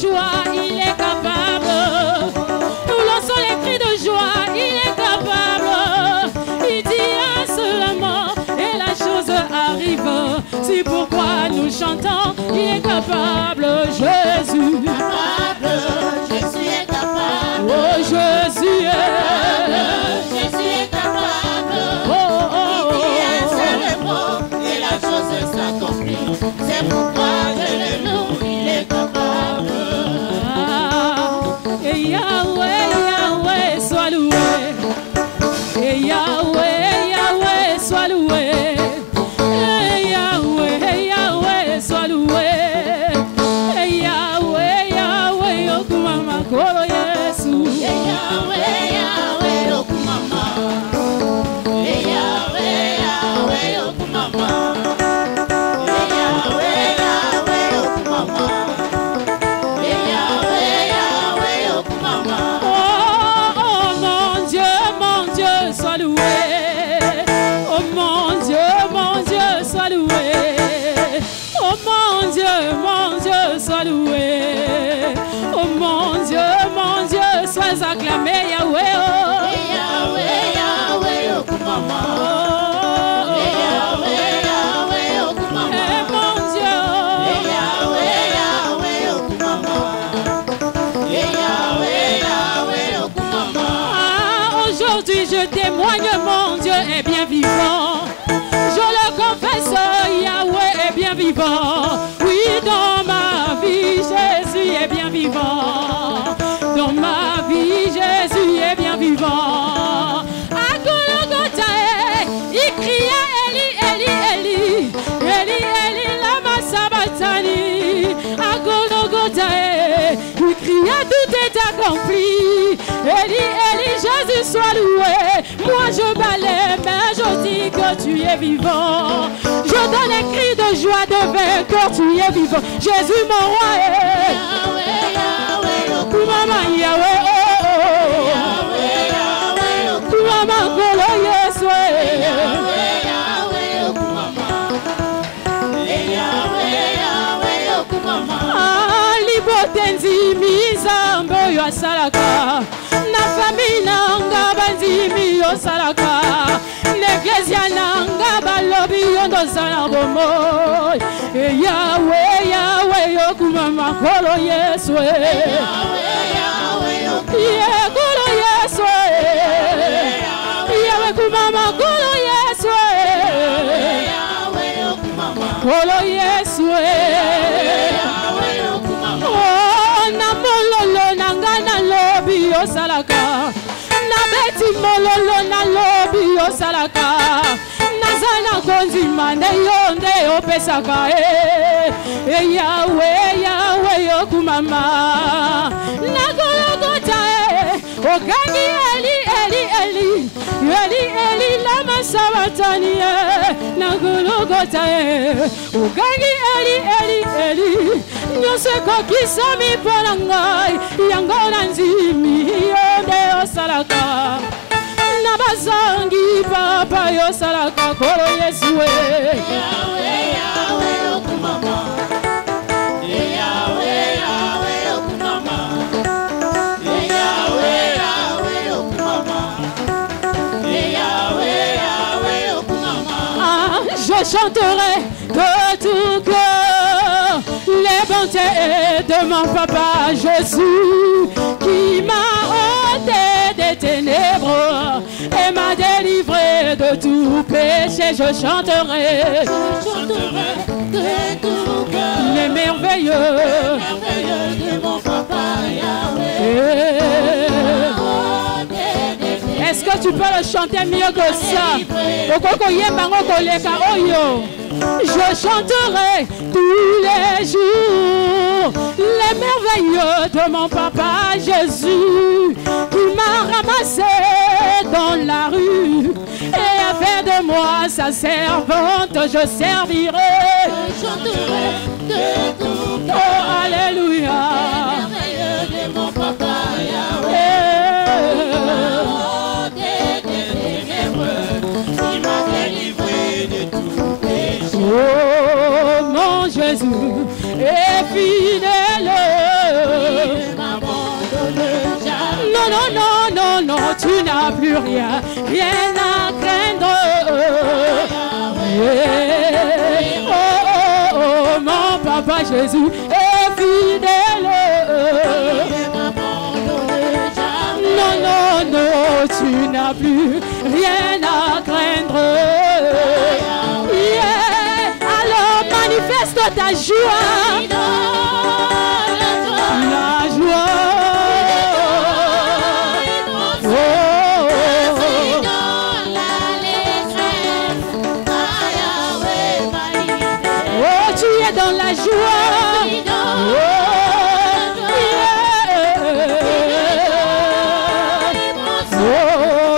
joie, il est capable. Nous lançons les cris de joie, il est capable. Il dit un seul mot et la chose arrive. C'est pourquoi nous chantons, il est capable, Jésus. Capable, Jésus est capable. Oh, Jésus est. Jésus est capable. Oh, oh, oh, Il dit un seul mot et la chose s'accomplit. C'est pourquoi je le loue, il est capable. ah. Et Yahweh, Yahweh, sois loué. Et Yahweh, Yahweh, sois loué. Et Yahweh, Yahweh, sois loué. Et Yahweh, Yahweh, okumama kolo Yesu. Yahweh, Yahweh, okumama. Yahweh, Yahweh, okumama. Yahweh, Yahweh, okumama. Yahweh, Yahweh, okumama. Oh, oh, mon Dieu, sois loué. Oh, mon Dieu, sois loué. Oh, mon Dieu, sois loué. Oh, mon Dieu, sois acclamé, Yahweh. Oh, Yahweh, Yahweh, okumama. oh, Yahweh, Yahweh, okumama. eh, mon Dieu. Yahweh, Yahweh, okumama. Yahweh, Yahweh, okumama. Ah, aujourd'hui je témoigne, mon Dieu est bien vivant. Je le confesse, Yahweh est bien vivant. Oui, dans ma vie, Jésus est bien vivant. Dans ma vie, Jésus est bien vivant. À Golgotha, il criait Eli, Eli, Eli. Eli, Eli, lama sabachthani. À Golgotha, il criait tout est accompli. Eli, Eli, Jésus soit loué. Moi je balaie, mais je dis que tu es vivant. Je donne un cri de joie de vainqueur, tu es vivant. Jésus mon roi est. Yahweh, Yahweh, Kumama Yahweh, oh, oh, oh. Yahweh, Yahweh, Kumama Kolo Yesu, eh. Yahweh, Yahweh, okumama. Yahweh, Yahweh, okumama. Ah, libotenzi mizambo yo asalaka. Na famille nanga banzimi yo salaka. N'eklezia nanga balobi yo ndozala bomoi. Yahweh, Yahweh, yo kumama kolo Yesu, eh. Yahweh, Yahweh, Yeah, kolo Yesu, eh. Yahweh kumama kolo Yesu, eh. Yahweh, okumama. Kolo Yesu, eh. Yahweh, okumama. Oh, na mololo nanga na lobi yo salaka. Na beti mololo na lobi yo salaka. Nazana konzima nde yonde opesaka, eh. Yahweh, Yahweh yo kumama. Na Golgotha, eh. Ogangi Eli, Eli, Eli. Eli, Eli, lama sabachthani, eh. Na Golgotha, eh. Ogangi Eli, Eli, Eli. Nyonso ekokisami mpo na ngai. Yango na nzimi yonde osalaka. Na bazangi papa yosalaka kolo Yesu, eh. Yahweh, Yahweh, okumama. Yahweh, Yahweh, okumama. Yahweh, Yahweh, okumama. Yahweh, Yahweh, okumama. Ah, je chanterai de tout cœur les bontés de mon papa Jésus qui m'a ôté des ténèbres et m'a délivré de tout péché. Je chanterai Je chanterai de tout cœur les merveilleux. merveilleux de mon papa Yahweh. Eh. Oh, des Est-ce que tu peux le chanter mieux que ça? Okoko yembango koleka oyo. Je chanterai tous les jours les merveilleux de mon papa Jésus qui m'a ramassé dans la rue et a fait de moi sa servante. Je servirai. Je chanterai de tout Oh, cœur alléluia. merveilleux de mon papa Yahweh. Eh. Oh, des ténèbres, il m'a délivré de tout péché. Oh, mon Jésus est fidèle. rien à craindre. Yeah. Oh, oh, oh, mon papa Jésus est fidèle. Non, non, non, tu n'as plus rien à craindre. Yeah. Alors manifeste ta joie. La joie. Dans la joie,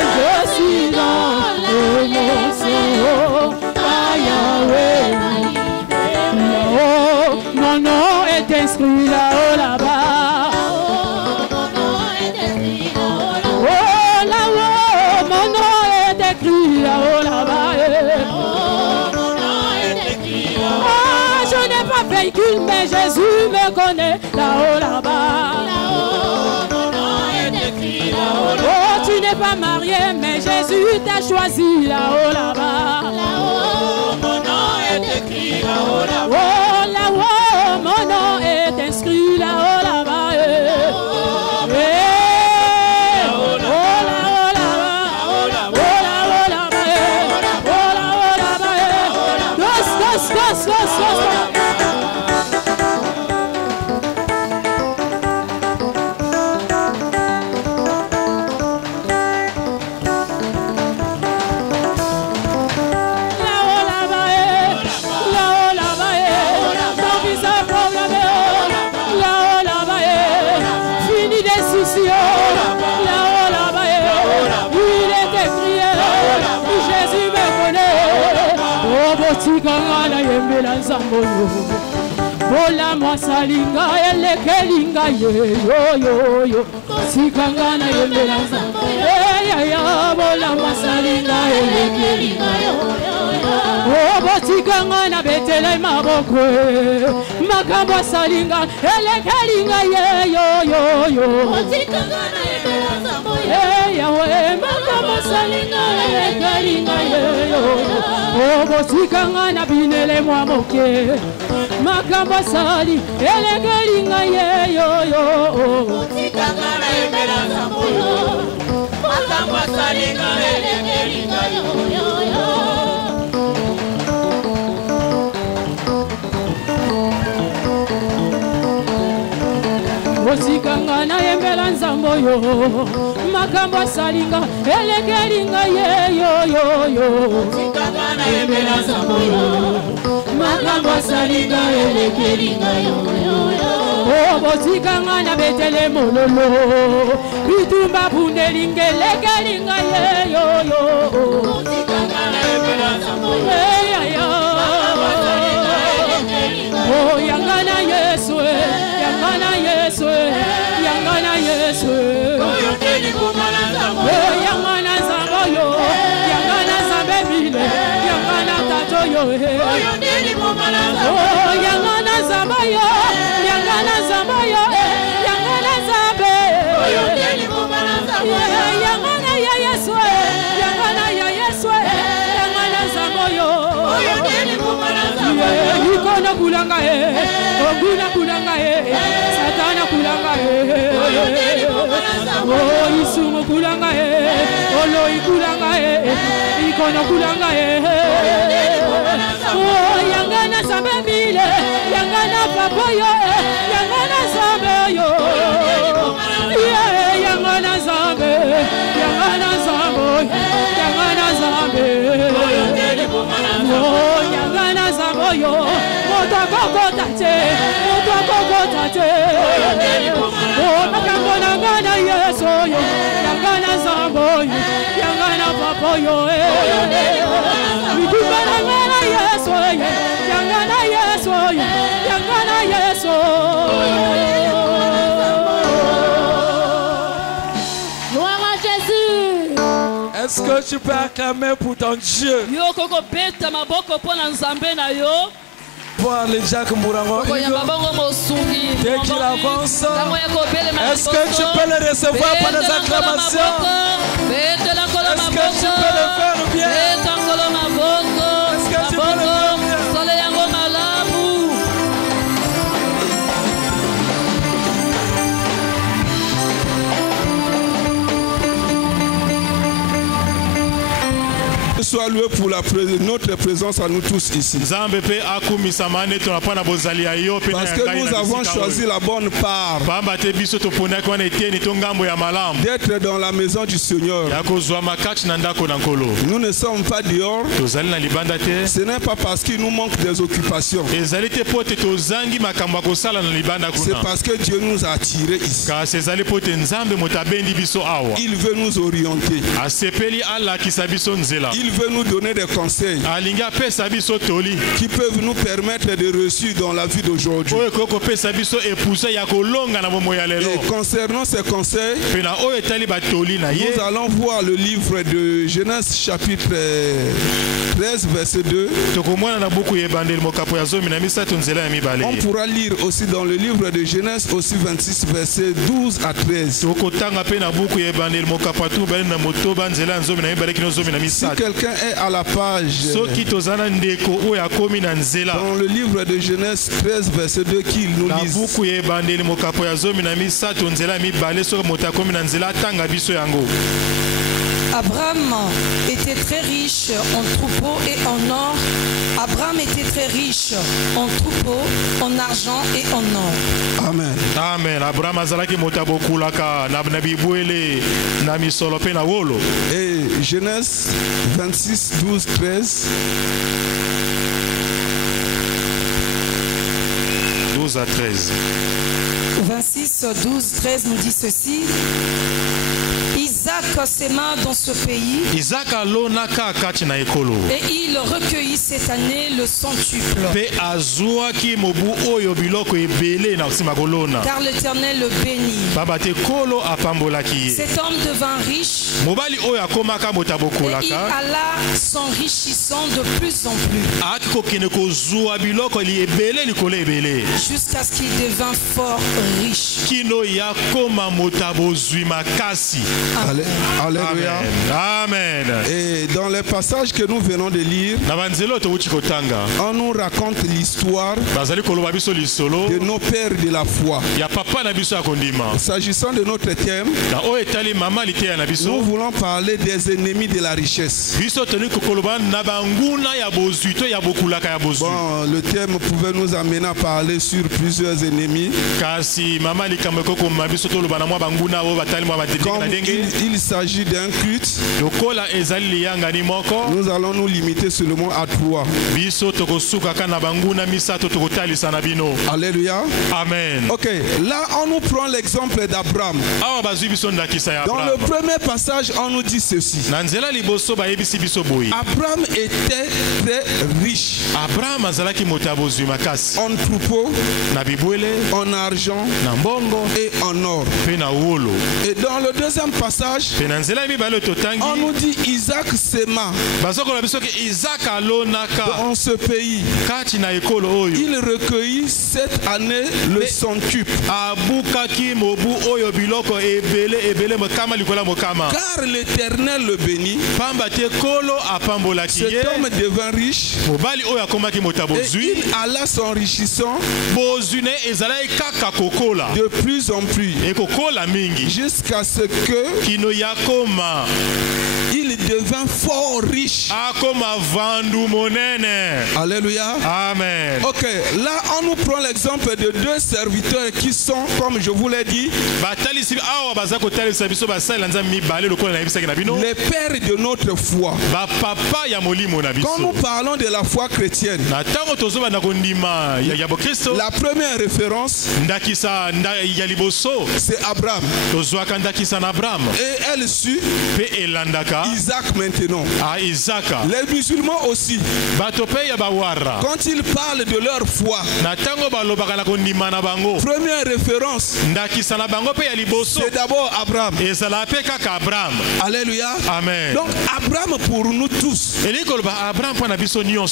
je suis dans l'émotion. Mon nom est inscrit là-haut, là-bas. Oh, là-haut, mon nom est écrit là-haut, là-bas. Véhicule, mais Jésus me connaît là-haut, là-bas. Oh, tu n'es pas marié, mais Jésus t'a choisi là-haut, là-bas. Mon nom est écrit là-haut, là-bas. Oh, là-haut, mon nom est inscrit là-haut, là-bas. Bola mwasalinga elekelinga ye yo yo yo sikangana yemelanza ya ya bola mwasalinga elekelinga yo oh bosikangana betele maboko makambo salinga elekelinga ye yo yo yo bosikangana yemelanza ya we makambo salinga elekelinga ye yo oh bosikangana binele mwamoke makambo sali elekelinga ye yo yo bosikangana yemelanza moyo makambo salinga elekelinga yo yo yo bosikangana yembela nzambo yo makambo salinga elekelinga ye yo yo yo bosikangana yembela nzambo yo makambo salinga elekelinga yo yo yo oh bosikangana betele mololo bitumba bundelinga elekelinga ye yo yo bosikangana yembela nzambo yo oh yangana Yesu yangana Yesu yangana Yesu oyo teni kumala nzambo oh yangana nzambo yo yangana nzambe bile yangana tato yo oyo teni kumala nzambo oh yangana nzambo yo yangana nzambo yo yangana nzambe oyo teni kumala nzambo yangana ya Yesu yangana ya Yesu yangana nzambo yo oyo teni kumala nzambo ikono kulanga oguna kulanga satana kulanga oyo teni kumala nzambo oh isumu kulanga olo ikulanga ikono kulanga oh yangana sambe bile yangana papoyo yangana sambe yo yangana sambe yangana sambo yangana sambe oh yangana sambo yo motoko tate oh makambo nangana Yesu yo yangana sambo yo yangana papoyo mitumba nangana Yesu yangana Yesu yangana Yesu gloire à Jésus. Est-ce que tu peux acclamer pour ton Dieu? Yo koko beta maboko pona nzambe na yo. Pour les Jacques Mourango. Koyamba bango mosungi. Dès qu'il avance, est-ce que tu peux le recevoir par des acclamations? Est-ce que tu peux le faire bien? Est-ce que tu peux le faire bien? Soit loué pour notre présence à nous tous ici. Parce que nous avons choisi la bonne part d'être dans la maison du Seigneur. Nous ne sommes pas dehors. Ce n'est pas parce qu'il nous manque des occupations. C'est parce que Dieu nous a attirés ici. Il veut nous orienter. Il veut nous donner des conseils qui peuvent nous permettre de réussir dans la vie d'aujourd'hui. Et concernant ces conseils, nous allons voir le livre de Genèse chapitre 13 verset 2. On pourra lire aussi dans le livre de Genèse aussi 26 verset 12 à 13. Si quelqu'un est à la page dans le livre de Genèse 13 verset 2 qu'il nous lise. Abraham était très riche en troupeaux et en or. Abraham était très riche en troupeaux, en argent et en or. Amen. Amen. Abraham azalaki motabokulaka na bibuele na misolope na wolo. Et Genèse 26 12 13. 12 à 13. 26 12 13 nous dit ceci. Isaac s'aima dans ce pays et il recueillit cette année le centuple. Car l'Éternel le bénit. Cet homme devint riche et il alla s'enrichissant de plus en plus jusqu'à ce qu'il devint fort riche. Alléluia. Amen. Et dans les passages que nous venons de lire, on nous raconte l'histoire de nos pères de la foi. S'agissant de notre thème, nous voulons parler des ennemis de la richesse. Bon, le thème pouvait nous amener à parler sur plusieurs ennemis. Comme il s'agit d'un culte, nous allons nous limiter seulement à 3. Alléluia. Amen. Ok, là on nous prend l'exemple d'Abraham. Dans le premier passage, on nous dit ceci. Abraham était très riche en troupeaux, en argent et en or. Et dans le deuxième passage, on nous dit Isaac s'aima dans ce pays. Il recueillit cette année le centuple. Car l'Éternel le bénit. Cet homme devint riche et il alla s'enrichissant de plus en plus jusqu'à ce que il devint fort riche. Alléluia. Amen. Ok, là on nous prend l'exemple de deux serviteurs qui sont, comme je vous l'ai dit, les pères de notre foi. Quand nous parlons de la foi chrétienne, la première référence, c'est Abraham. elle suit Isaac maintenant. Les musulmans aussi. Quand ils parlent de leur foi, première référence, c'est d'abord Abraham. Alléluia. Amen. Donc Abraham pour nous tous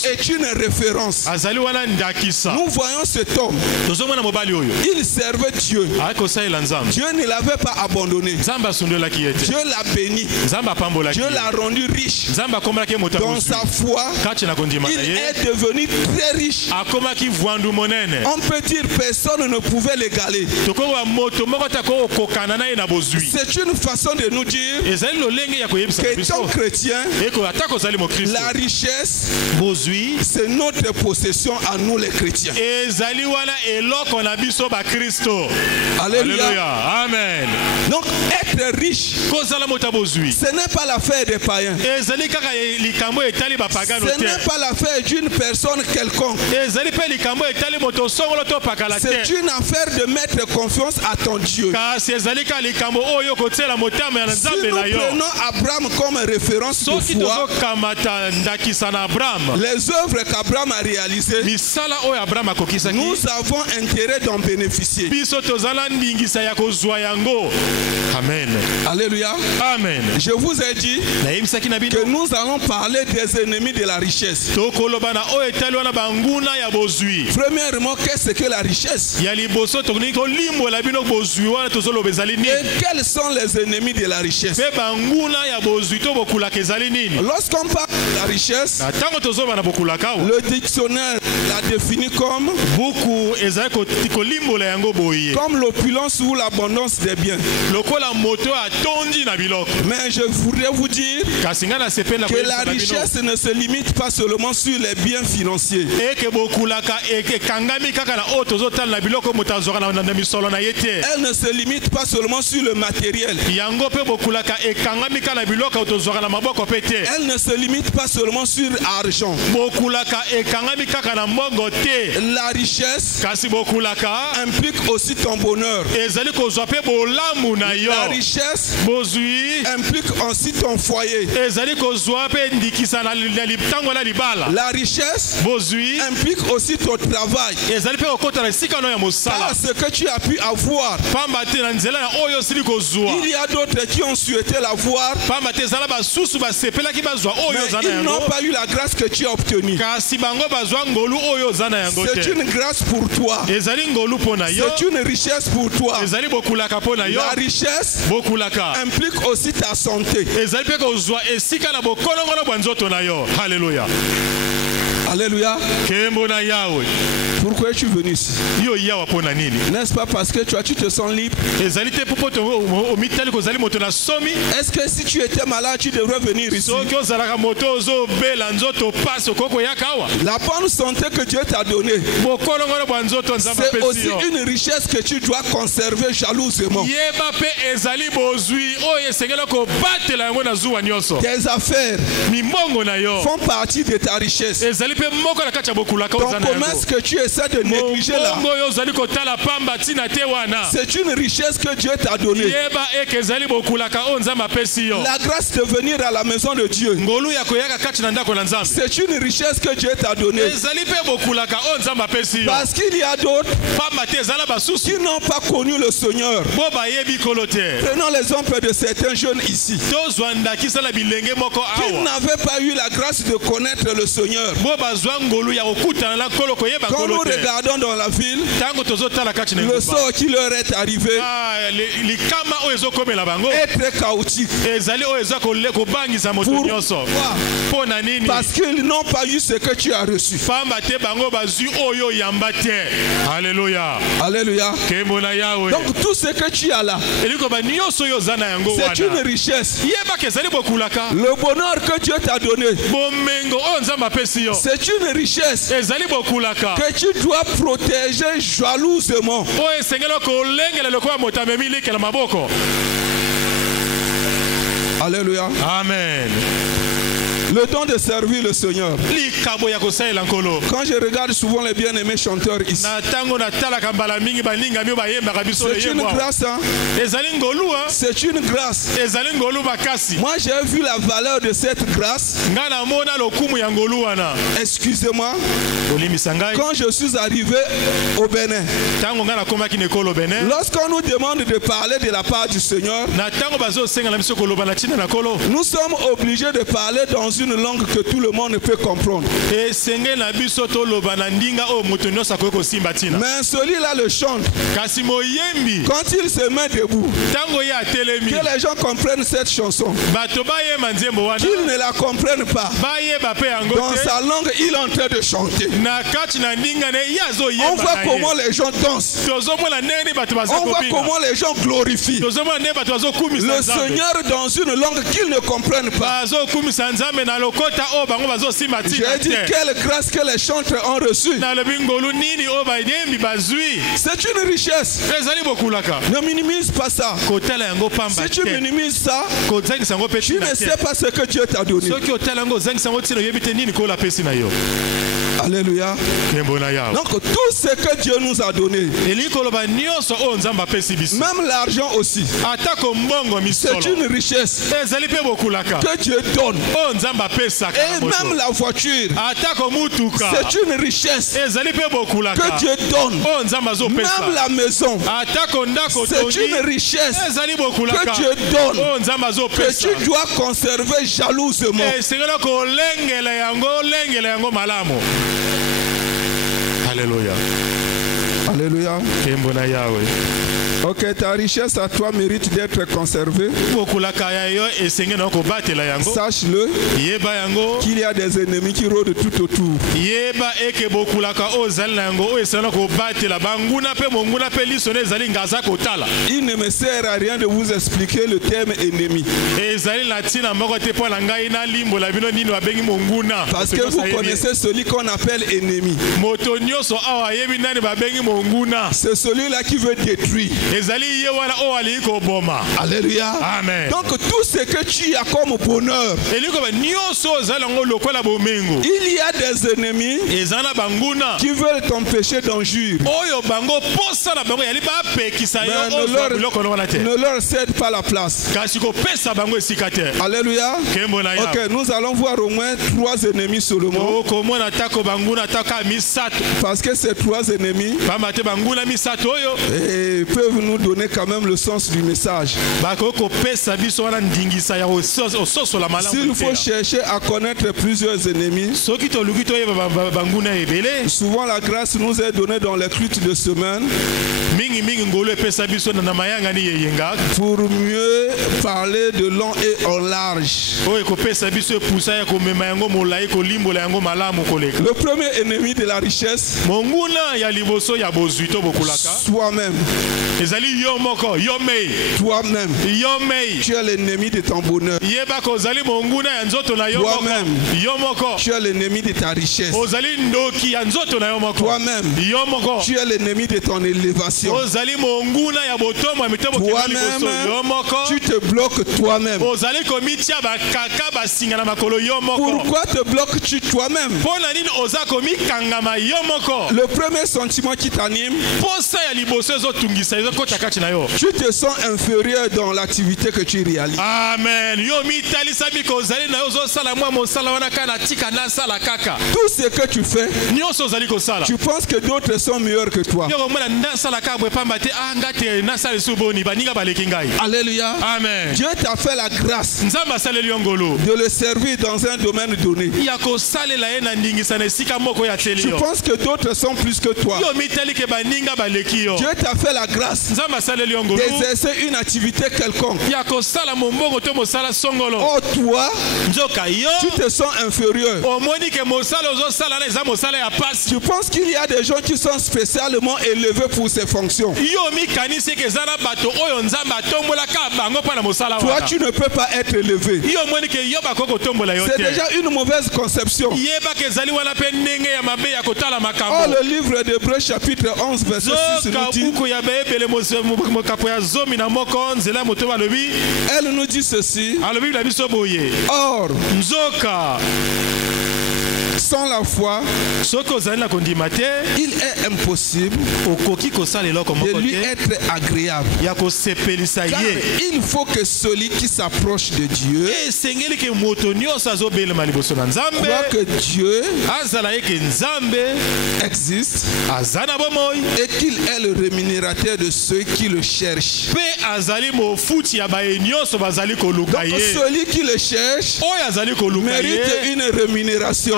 est une référence. Nous voyons cet homme. Il servait Dieu. Dieu ne l'avait pas abandonné. Dieu l'a béni. Dieu l'a rendu riche. Dans sa foi, il est devenu très riche. On peut dire personne ne pouvait l'égaler. C'est une façon de nous dire qu'étant chrétien, la richesse, c'est notre possession à nous les chrétiens. Alléluia. Amen. Donc être riche, ce n'est pas l'affaire des païens. Ce n'est pas l'affaire d'une personne quelconque. C'est une affaire de mettre confiance à ton Dieu. Si nous prenons Abraham comme référence de foi, les œuvres qu'Abraham a réalisées, nous avons intérêt d'en bénéficier. Amen. Alléluia. Amen. Je vous ai dit que nous allons parler des ennemis de la richesse. Premièrement, qu'est-ce que la richesse? Et quels sont les ennemis de la richesse? Lorsqu'on parle de la richesse, le dictionnaire la définit comme l'opulence ou l'abondance des biens. Mais je voudrais vous dire que la richesse ne se limite pas seulement sur les biens financiers. Elle ne se limite pas seulement sur le matériel. Elle ne se limite pas seulement sur l'argent. La richesse implique aussi ton bonheur. La richesse implique aussi ton foyer. La richesse implique aussi ton travail. Parce que tu as pu avoir. Il y a d'autres qui ont souhaité l'avoir, mais ils n'ont pas eu la grâce que tu as obtenue. C'est une grâce pour toi. C'est une richesse pour toi. La richesse implique aussi ta santé. Alléluia. Alléluia. Pourquoi es-tu venu ici? N'est-ce pas parce que tu te sens libre? Est-ce que si tu étais malade, tu devrais venir ici? La bonne santé que Dieu t'a donnée, c'est aussi une richesse que tu dois conserver jalousement. Tes affaires font partie de ta richesse. Ton commerce que tu essaies de négliger là, c'est une richesse que Dieu t'a donnée. La grâce de venir à la maison de Dieu, c'est une richesse que Dieu t'a donnée. Parce qu'il y a d'autres qui n'ont pas connu le Seigneur. Prenons l'exemple de certains jeunes ici qui n'avaient pas eu la grâce de connaître le Seigneur. Quand nous regardons dans la ville, le sort qui leur est arrivé est très chaotique. Pourquoi? Parce qu'ils n'ont pas eu ce que tu as reçu. Alléluia. Alléluia. Donc tout ce que tu as là, c'est une richesse. Le bonheur que Dieu t'a donné, c'est une richesse que tu dois protéger jalousement. Alléluia. Amen. Le don de servir le Seigneur. Quand je regarde souvent les bien-aimés chanteurs ici, c'est une grâce. Hein? C'est une grâce. Moi j'ai vu la valeur de cette grâce. Excusez-moi. Quand je suis arrivé au Bénin, lorsqu'on nous demande de parler de la part du Seigneur, nous sommes obligés de parler dans une langue que tout le monde peut comprendre. Mais celui-là le chante. Quand il se met debout, que les gens comprennent cette chanson, qu'ils ne la comprennent pas, dans sa langue il est en train de chanter. On voit comment les gens dansent. On voit comment les gens glorifient le Seigneur dans une langue qu'ils ne comprennent pas. J'ai dit quelle grâce que les chantres ont reçue. C'est une richesse. Ne minimise pas ça. Si tu minimises ça, tu ne sais pas ce que Dieu t'a donné. Alléluia. Donc tout ce que Dieu nous a donné, même l'argent aussi, c'est une richesse que Dieu donne. Et même la voiture, c'est une richesse que Dieu donne. Même la maison, c'est une richesse que Dieu donne, que tu dois conserver jalousement. Alléluia. Alléluia. Ok, ta richesse à toi mérite d'être conservée. Sache-le qu'il y a des ennemis qui rôdent tout autour. Il ne me sert à rien de vous expliquer le terme ennemi. Parce que vous connaissez celui qu'on appelle ennemi. C'est celui-là qui veut détruire. Alléluia. Amen. Donc tout ce que tu as comme bonheur, il y a des ennemis qui veulent t'empêcher d'injure. Ne leur cède pas la place. Alléluia. Ok, nous allons voir au moins 3 ennemis seulement. Parce que ces 3 ennemis peuvent nous donner quand même le sens du message. S'il faut chercher à connaître plusieurs ennemis, souvent la grâce nous est donnée dans les cultes de semaine pour mieux parler de long et en large. Le premier ennemi de la richesse, soi-même. Toi-même, tu es l'ennemi de ton bonheur. Toi-même, tu es l'ennemi de ta richesse. Toi-même, tu es l'ennemi de ton élévation. Toi-même, tu te bloques toi-même. Pourquoi te bloques-tu toi-même? Le premier sentiment qui t'anime, tu te sens inférieur dans l'activité que tu réalises. Amen. Tout ce que tu fais, tu penses que d'autres sont meilleurs que toi. Alléluia. Amen. Dieu t'a fait la grâce de le servir dans un domaine donné. Tu penses que d'autres sont plus que toi. Dieu t'a fait la grâce d'exercer une activité quelconque. Oh toi, tu te sens inférieur. Tu penses qu'il y a des gens qui sont spécialement élevés pour ces fonctions. Toi tu ne peux pas être élevé. C'est déjà une mauvaise conception. Oh, le livre d'Hébreux chapitre 11, verset 6 nous dit, elle nous dit ceci. Or, sans la foi, il est impossible de lui être agréable. Car il faut que celui qui s'approche de Dieu croit que Dieu existe et qu'il est le rémunérateur de ceux qui le cherchent. Donc celui qui le cherche mérite une rémunération.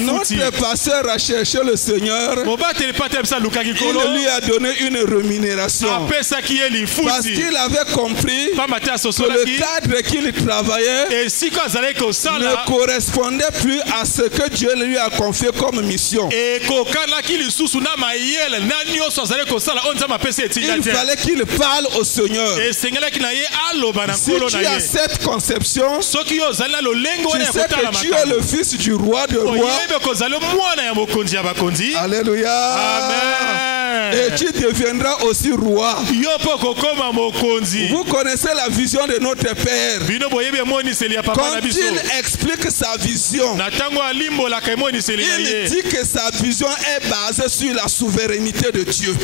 Notre pasteur a cherché le Seigneur. Il lui a donné une rémunération. Parce qu'il avait compris que le cadre qu'il travaillait ne correspondait plus à ce que Dieu lui a confié comme mission. Il fallait qu'il parle au Seigneur. Si tu as cette conception, tu sais que tu es le fils du roi de rois. Alléluia. Amen. Et tu deviendras aussi roi. Vous connaissez la vision de notre Père. Quand il explique sa vision, il dit que sa vision est basée sur la souveraineté de Dieu.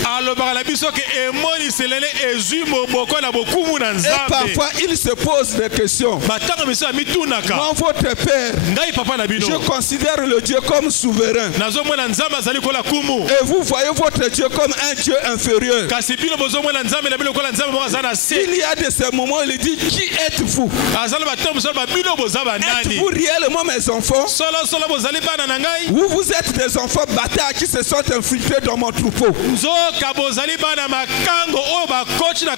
Et parfois il se pose des questions. Moi, votre Père, je considère le Dieu comme souverain. Et vous voyez votre Dieu comme un Dieu inférieur. Il y a de ces moments où il dit, qui êtes-vous? Êtes-vous réellement mes enfants? Vous êtes des enfants bâtards qui se sont infiltrés dans mon troupeau. Si tu es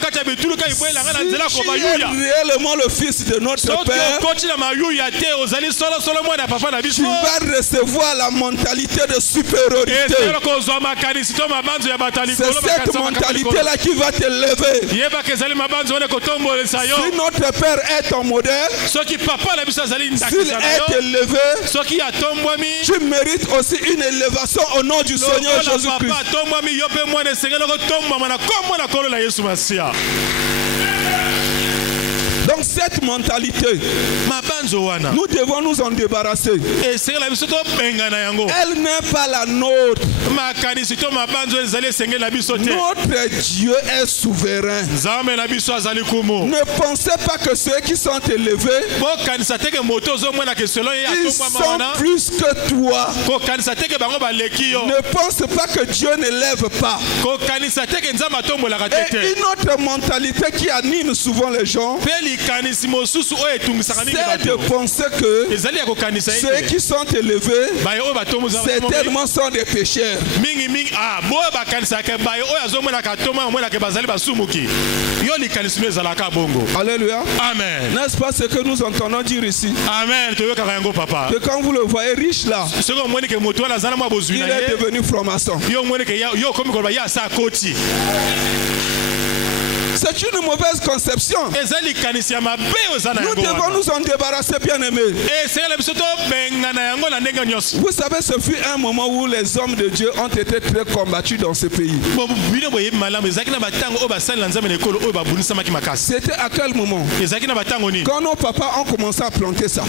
réellement le fils de notre Père, tu vas recevoir la mentalité de supériorité. C'est cette mentalité-là qui va te lever. Si notre Père est ton modèle, s'il est élevé, tu mérites aussi une élévation au nom du Seigneur Jésus-Christ. Donc cette mentalité, nous devons nous en débarrasser. Elle n'est pas la nôtre. Notre Dieu est souverain. Ne pensez pas que ceux qui sont élevés, ils sont plus que toi. Ne pense pas que Dieu n'élève pas. Et une autre mentalité qui anime souvent les gens, c'est de penser que ceux qui sont élevés certainement sont des pécheurs. Alléluia. Amen. N'est-ce pas ce que nous entendons dire ici? Amen. Que quand vous le voyez riche là, il est devenu franc-maçon. C'est une mauvaise conception. Nous devons nous en débarrasser, bien-aimés. Vous savez, ce fut un moment où les hommes de Dieu ont été très combattus dans ce pays. C'était à quel moment? Quand nos papas ont commencé à planter ça.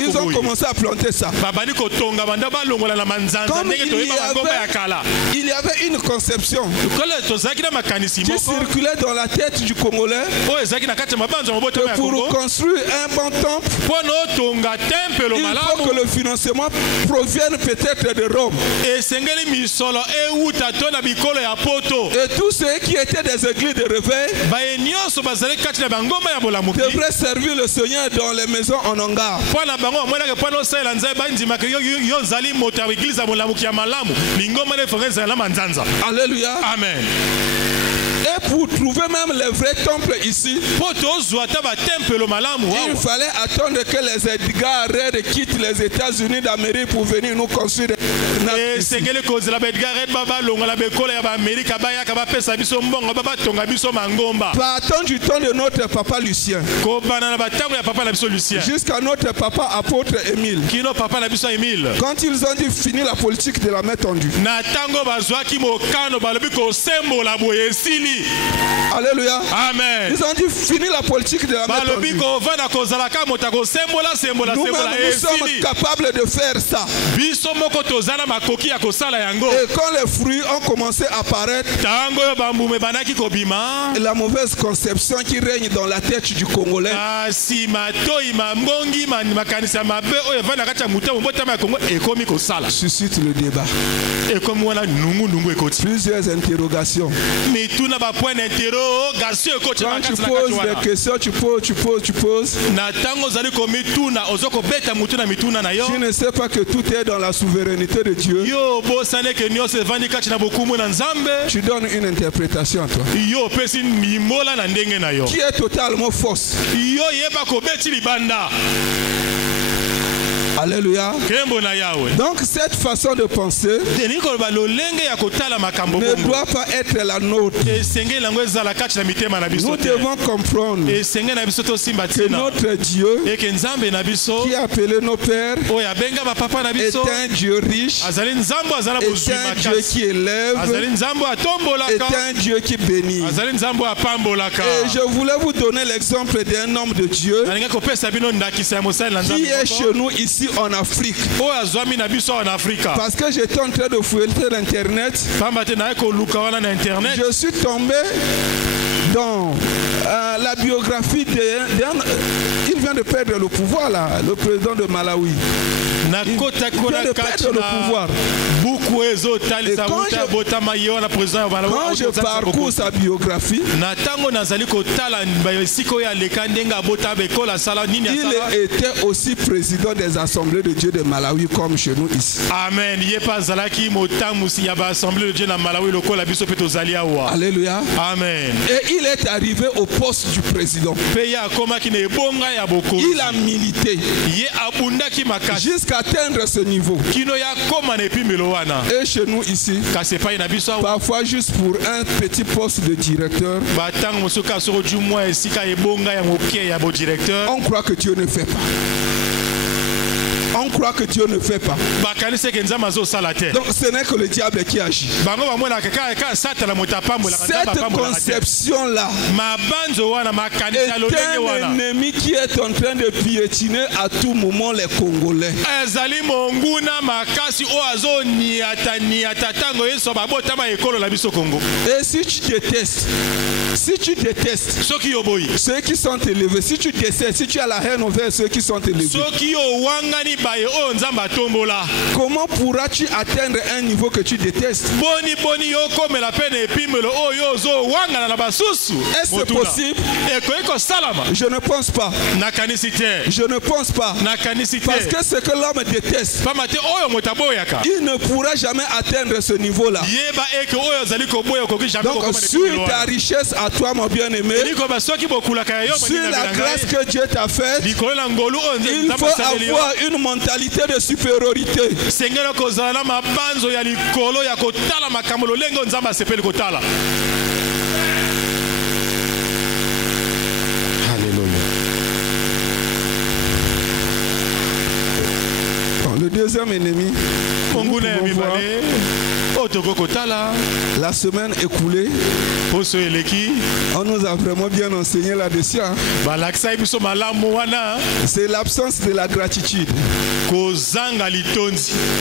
Ils ont commencé à planter ça. Comme il y avait une conception qui circulait dans la tête du Congolais que pour construire un bon temple, il faut que le financement provienne peut-être de Rome. Et tous ceux qui étaient des églises de réveil devraient servir le Seigneur dans les maisons en hangar. Alléluia. Amen. Et pour trouver même les vrais temples ici, il fallait attendre que les Edgar Red quittent les États-Unis d'Amérique pour venir nous construire Partons du temps de notre papa Lucien jusqu'à notre papa apôtre Émile. Quand ils ont dit finir la politique de la main tendue. Alléluia. Amen. Ils ont dit finir la politique de la main tendue. Nous-mêmes, nous sommes capables de faire ça. Et quand les fruits ont commencé à apparaître, la mauvaise conception qui règne dans la tête du Congolais, suscite le débat. Plusieurs interrogations. Quand tu poses des questions, tu poses. Tu ne sais pas que tout est dans la souveraineté de Dieu. Tu donnes une interprétation à toi qui est totalement fausse. Alléluia. Donc cette façon de penser ne doit pas être la nôtre. Nous devons comprendre que notre Dieu qui a appelé nos pères est un Dieu riche, est un Dieu qui élève, est un Dieu qui bénit. Et je voulais vous donner l'exemple d'un homme de Dieu qui est chez nous ici en Afrique. Parce que j'étais en train de fouiller l'internet. Je suis tombé dans la biographie d'un... Il vient de perdre le pouvoir là, le président de Malawi. Il vient de perdre le pouvoir. Et quand je parcours sa biographie, il était aussi président des assemblées de Dieu de Malawi comme chez nous ici. Amen. Alléluia. Amen. Et il est arrivé au poste du président. Il a milité jusqu'à atteindre ce niveau. Et chez nous ici, parfois juste pour un petit poste de directeur, on croit que Dieu ne fait pas. On croit que Dieu ne fait pas. Donc ce n'est que le diable qui agit. Cette conception-là est un ennemi qui est en train de piétiner à tout moment les Congolais. Et si tu détestes ceux qui sont élevés, si tu détestes, si tu as la haine envers ceux qui sont élevés, comment pourras-tu atteindre un niveau que tu détestes? Est-ce possible? Je ne pense pas. Je ne pense pas. Parce que ce que l'homme déteste, il ne pourra jamais atteindre ce niveau-là. Donc sur ta richesse à toi, mon bien-aimé, sur la grâce que Dieu t'a faite, il faut avoir une mentalité de supériorité. Alléluia. Le deuxième ennemi, la semaine écoulée, on nous a vraiment bien enseigné là-dessus. Hein? C'est l'absence de la gratitude.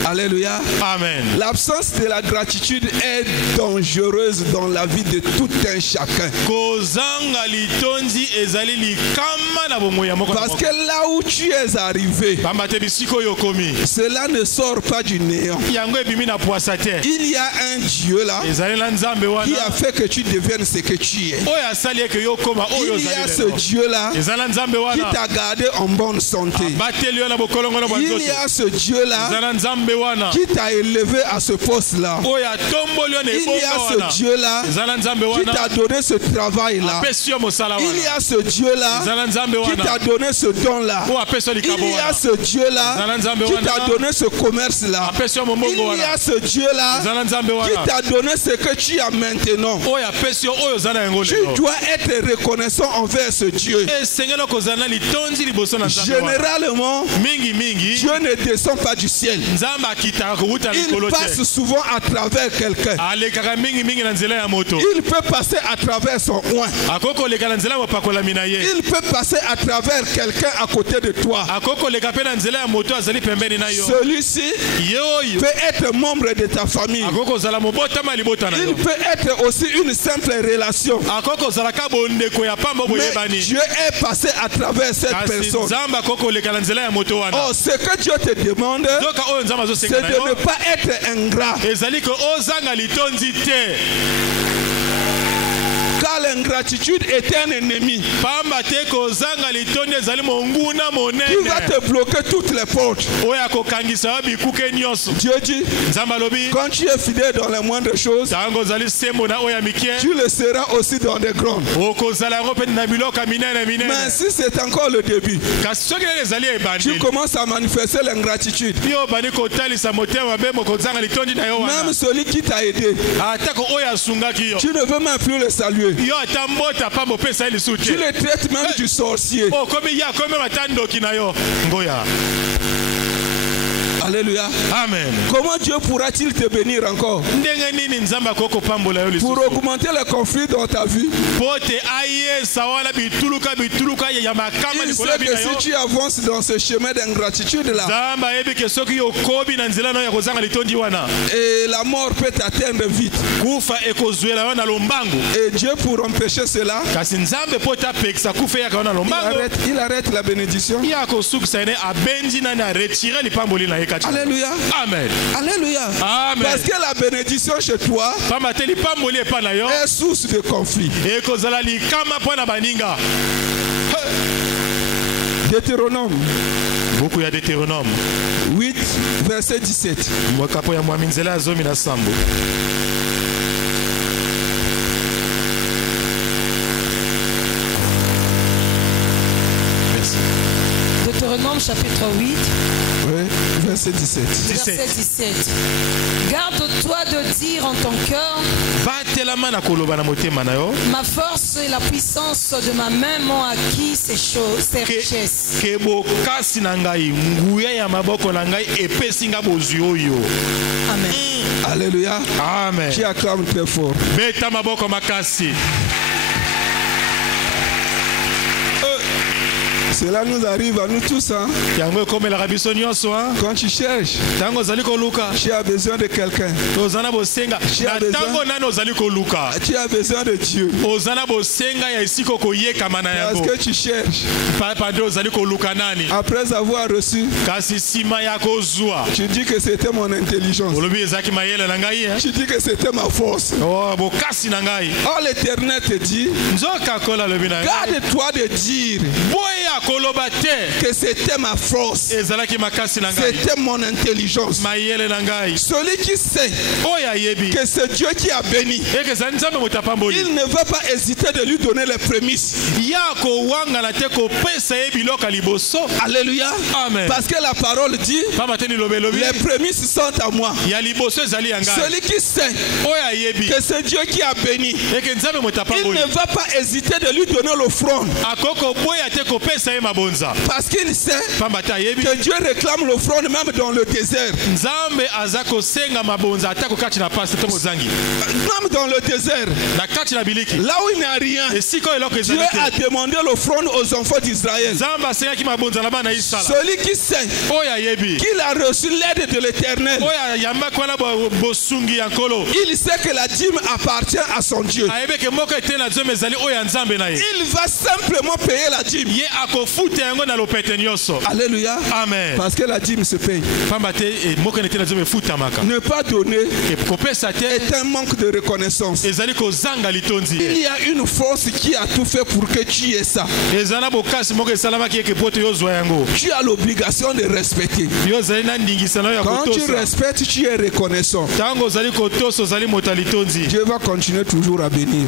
Alléluia. Amen. L'absence de la gratitude est dangereuse dans la vie de tout un chacun. Parce que là où tu es arrivé, cela ne sort pas du néant. Il y a un Dieu là qui a fait que tu deviennes ce que tu es. Il y a ce Dieu là qui t'a gardé en bonne santé. Il Il y a ce Dieu-là qui t'a élevé à ce poste-là. Il y a ce Dieu-là qui t'a donné ce travail-là. Il y a ce Dieu-là qui t'a donné ce don-là. Il y a ce Dieu-là qui t'a donné ce commerce-là. Il y a ce Dieu-là qui t'a donné ce que tu as maintenant. Tu dois être reconnaissant envers ce Dieu. Généralement, Dieu ne descend pas du ciel. Il passe souvent à travers quelqu'un. Il peut passer à travers son oin. Il peut passer à travers quelqu'un à côté de toi. Celui-ci peut être membre de ta famille. Il peut être aussi une simple relation. Mais Dieu est passé à travers cette personne. Oh, ce que Dieu te demande, c'est de ne pas être ingrat. Car l'ingratitude est un ennemi qui va te bloquer toutes les portes. Dieu dit, quand tu es fidèle dans les moindres choses, tu le seras aussi dans des grandes. Mais si c'est encore le début, tu commences à manifester l'ingratitude. Même celui qui t'a aidé, tu ne veux même plus le saluer. Tu le traites même du sorcier. Alléluia. Amen. Comment Dieu pourra-t-il te bénir encore? Pour augmenter le conflit dans ta vie. Il sait que si tu avances dans ce chemin d'ingratitude-là, et la mort peut t'atteindre vite. Et Dieu, pour empêcher cela, il arrête la bénédiction. Alléluia. Amen. Alléluia. Amen. Parce que la bénédiction chez toi est source de conflit. Deutéronome. Beaucoup y a Deutéronome. 8, verset 17. Deutéronome chapitre 8. Oui, verset 17. Verset 17. Garde-toi de dire en ton cœur, ma force et la puissance de ma main m'ont acquis ces choses, ces richesses. Amen. Alléluia. Amen. Qui acclame très fort. Cela nous arrive à nous tous. Hein? Quand tu cherches, tu as besoin de quelqu'un. Tu as besoin de Dieu. Parce que tu cherches. Après avoir reçu, tu dis que c'était mon intelligence. Tu dis que c'était ma force. Oh, l'Éternel te dit, garde-toi de dire que c'était ma force, c'était mon intelligence. Celui qui sait que c'est Dieu qui a béni, il ne va pas hésiter de lui donner les prémices. Alléluia. Amen. Parce que la parole dit, les prémices sont à moi. Celui qui sait que c'est Dieu qui a béni, il ne va pas hésiter de lui donner l'offrande. Parce qu'il sait que Dieu réclame l'offrande même dans le désert. Même dans le désert, là où il n'y a rien, Dieu a demandé l'offrande aux enfants d'Israël. Celui qui sait qu'il a reçu l'aide de l'Éternel, il sait que la dîme appartient à son Dieu. Il va simplement payer la dîme. Alléluia. Amen. Parce que la dîme se paye. Ne pas donner est un manque de reconnaissance. Il y a une force qui a tout fait pour que tu aies ça. Tu as l'obligation de respecter. Quand tu respectes, tu es reconnaissant. Dieu va continuer toujours à bénir.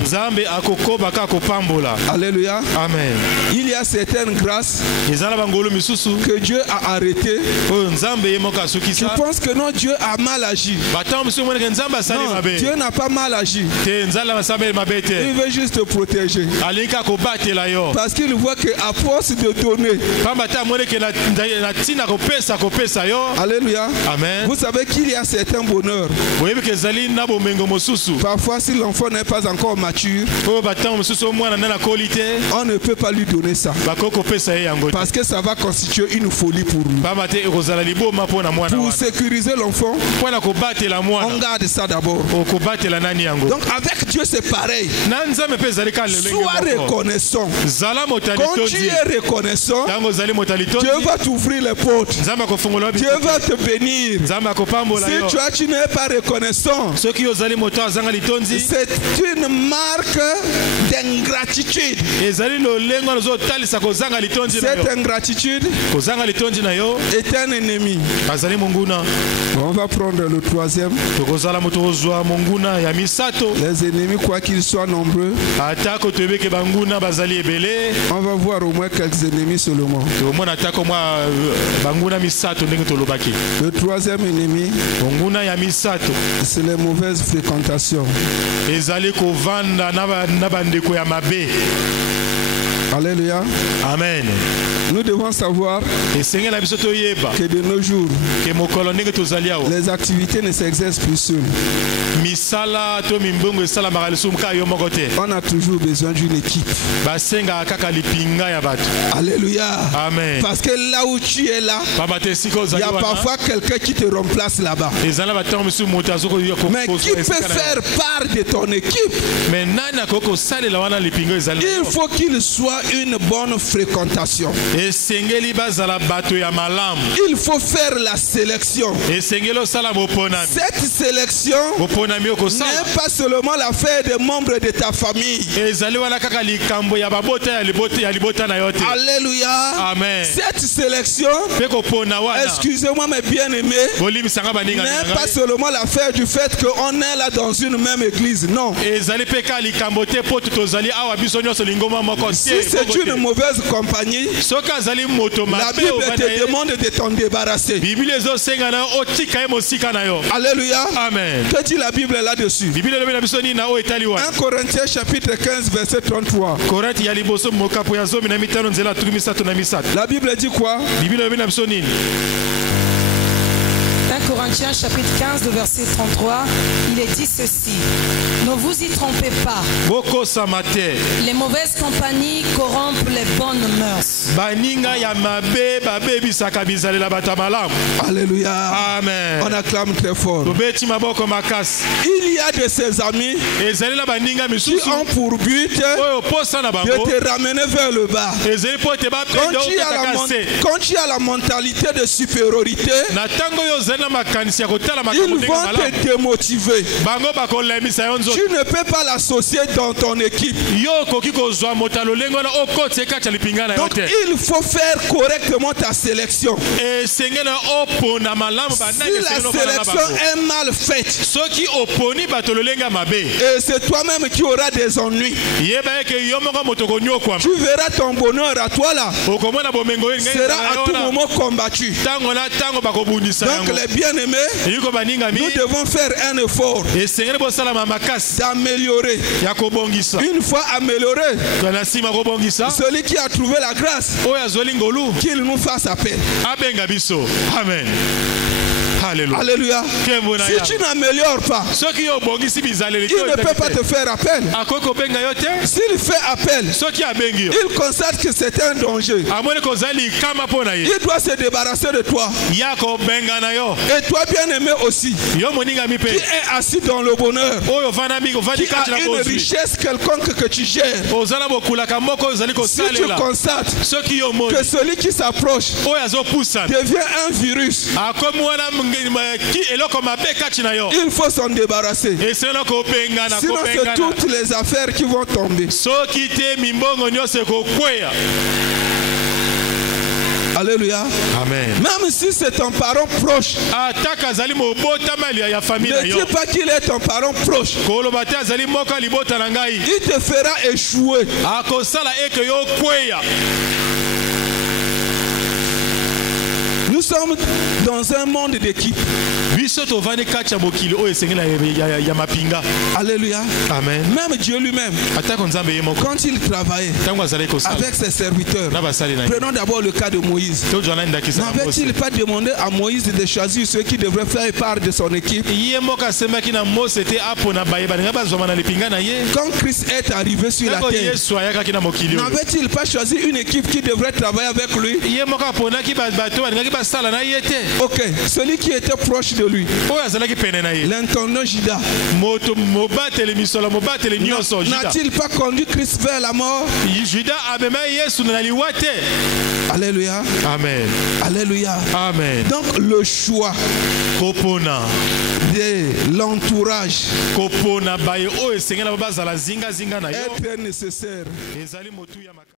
Alléluia. Amen. Il y a certaines grâces que Dieu a arrêtées. Tu penses que non, Dieu a mal agi. Non, Dieu n'a pas mal agi. Il veut juste te protéger. Parce qu'il voit qu'à force de donner. Alléluia. Amen. Vous savez qu'il y a certains bonheurs. Parfois, si l'enfant n'est pas encore mature, on ne peut pas lui donner ça. Parce que ça va constituer une folie pour lui. Pour sécuriser l'enfant, on garde ça d'abord. Donc avec Dieu c'est pareil. Sois reconnaissant. Quand tu es reconnaissant, Dieu va t'ouvrir les portes. Dieu va te bénir. Si tu n'es pas reconnaissant, c'est une marque d'ingratitude. Cette ingratitude est un ennemi. On va prendre le troisième. Les ennemis, quoi qu'ils soient nombreux, on va voir au moins quelques ennemis seulement. Le troisième ennemi, c'est les mauvaises fréquentations. Alléluia. Amen. Nous devons savoir que de nos jours, les activités ne s'exercent plus seules. On a toujours besoin d'une équipe. Alléluia. Amen. Parce que là où tu es là, il y a parfois quelqu'un qui te remplace là-bas. Mais qui peut faire part de ton équipe? Il faut qu'il soit une bonne fréquentation. Il faut faire la sélection. Cette sélection n'est pas seulement l'affaire des membres de ta famille. Alléluia. Amen. Cette sélection, excusez-moi mes bien-aimés, n'est pas seulement l'affaire du fait qu'on est là dans une même église. Non. Si c'est une mauvaise compagnie, la Bible te demande de t'en débarrasser. Alléluia. Amen. Que dit la Bible là-dessus? 1 Corinthiens chapitre 15 verset 33. La Bible dit quoi? 1 Corinthiens chapitre 15 verset 33, il est dit ceci: ne vous y trompez pas. Les mauvaises compagnies corrompent les bonnes mœurs. Alléluia. Amen. On acclame très fort. Il y a de ces amis qui ont pour but de te ramener vers le bas. Quand tu as la mentalité de supériorité, ils vont te démotiver. Tu ne peux pas l'associer dans ton équipe. Donc il faut faire correctement ta sélection. Si la sélection est mal faite, et c'est toi-même qui auras des ennuis. Tu verras ton bonheur à toi là sera à tout moment combattu. Donc les bien-aimés, nous devons faire un effort d'améliorer. Une fois amélioré, celui qui a trouvé la grâce, qu'il nous fasse appel. Amen. Alléluia. Si tu n'améliores pas, il ne peut pas te faire appel. S'il fait appel, il constate que c'est un danger. Il doit se débarrasser de toi. Et toi, bien-aimé aussi, qui est assis dans le bonheur, qui a une richesse quelconque que tu gères. Si tu constates que celui qui s'approche devient un virus, il faut s'en débarrasser. Sinon, c'est toutes les affaires qui vont tomber. Alléluia. Amen. Même si c'est ton parent proche, ne dis pas qu'il est ton parent proche. Il te fera échouer. Nous sommes dans un monde d'équipe. Alléluia. Amen. Même Dieu lui-même, quand il travaillait avec ses serviteurs, prenons d'abord le cas de Moïse. N'avait-il pas demandé à Moïse de choisir ceux qui devraient faire part de son équipe? Quand Christ est arrivé sur la terre, n'avait-il pas choisi une équipe qui devrait travailler avec lui? Ok, celui qui était proche de lui, l'intendant Judas, n'a-t-il pas conduit Christ vers la mort? Alléluia. Amen. Alléluia. Amen. Donc le choix de l'entourage est très nécessaire.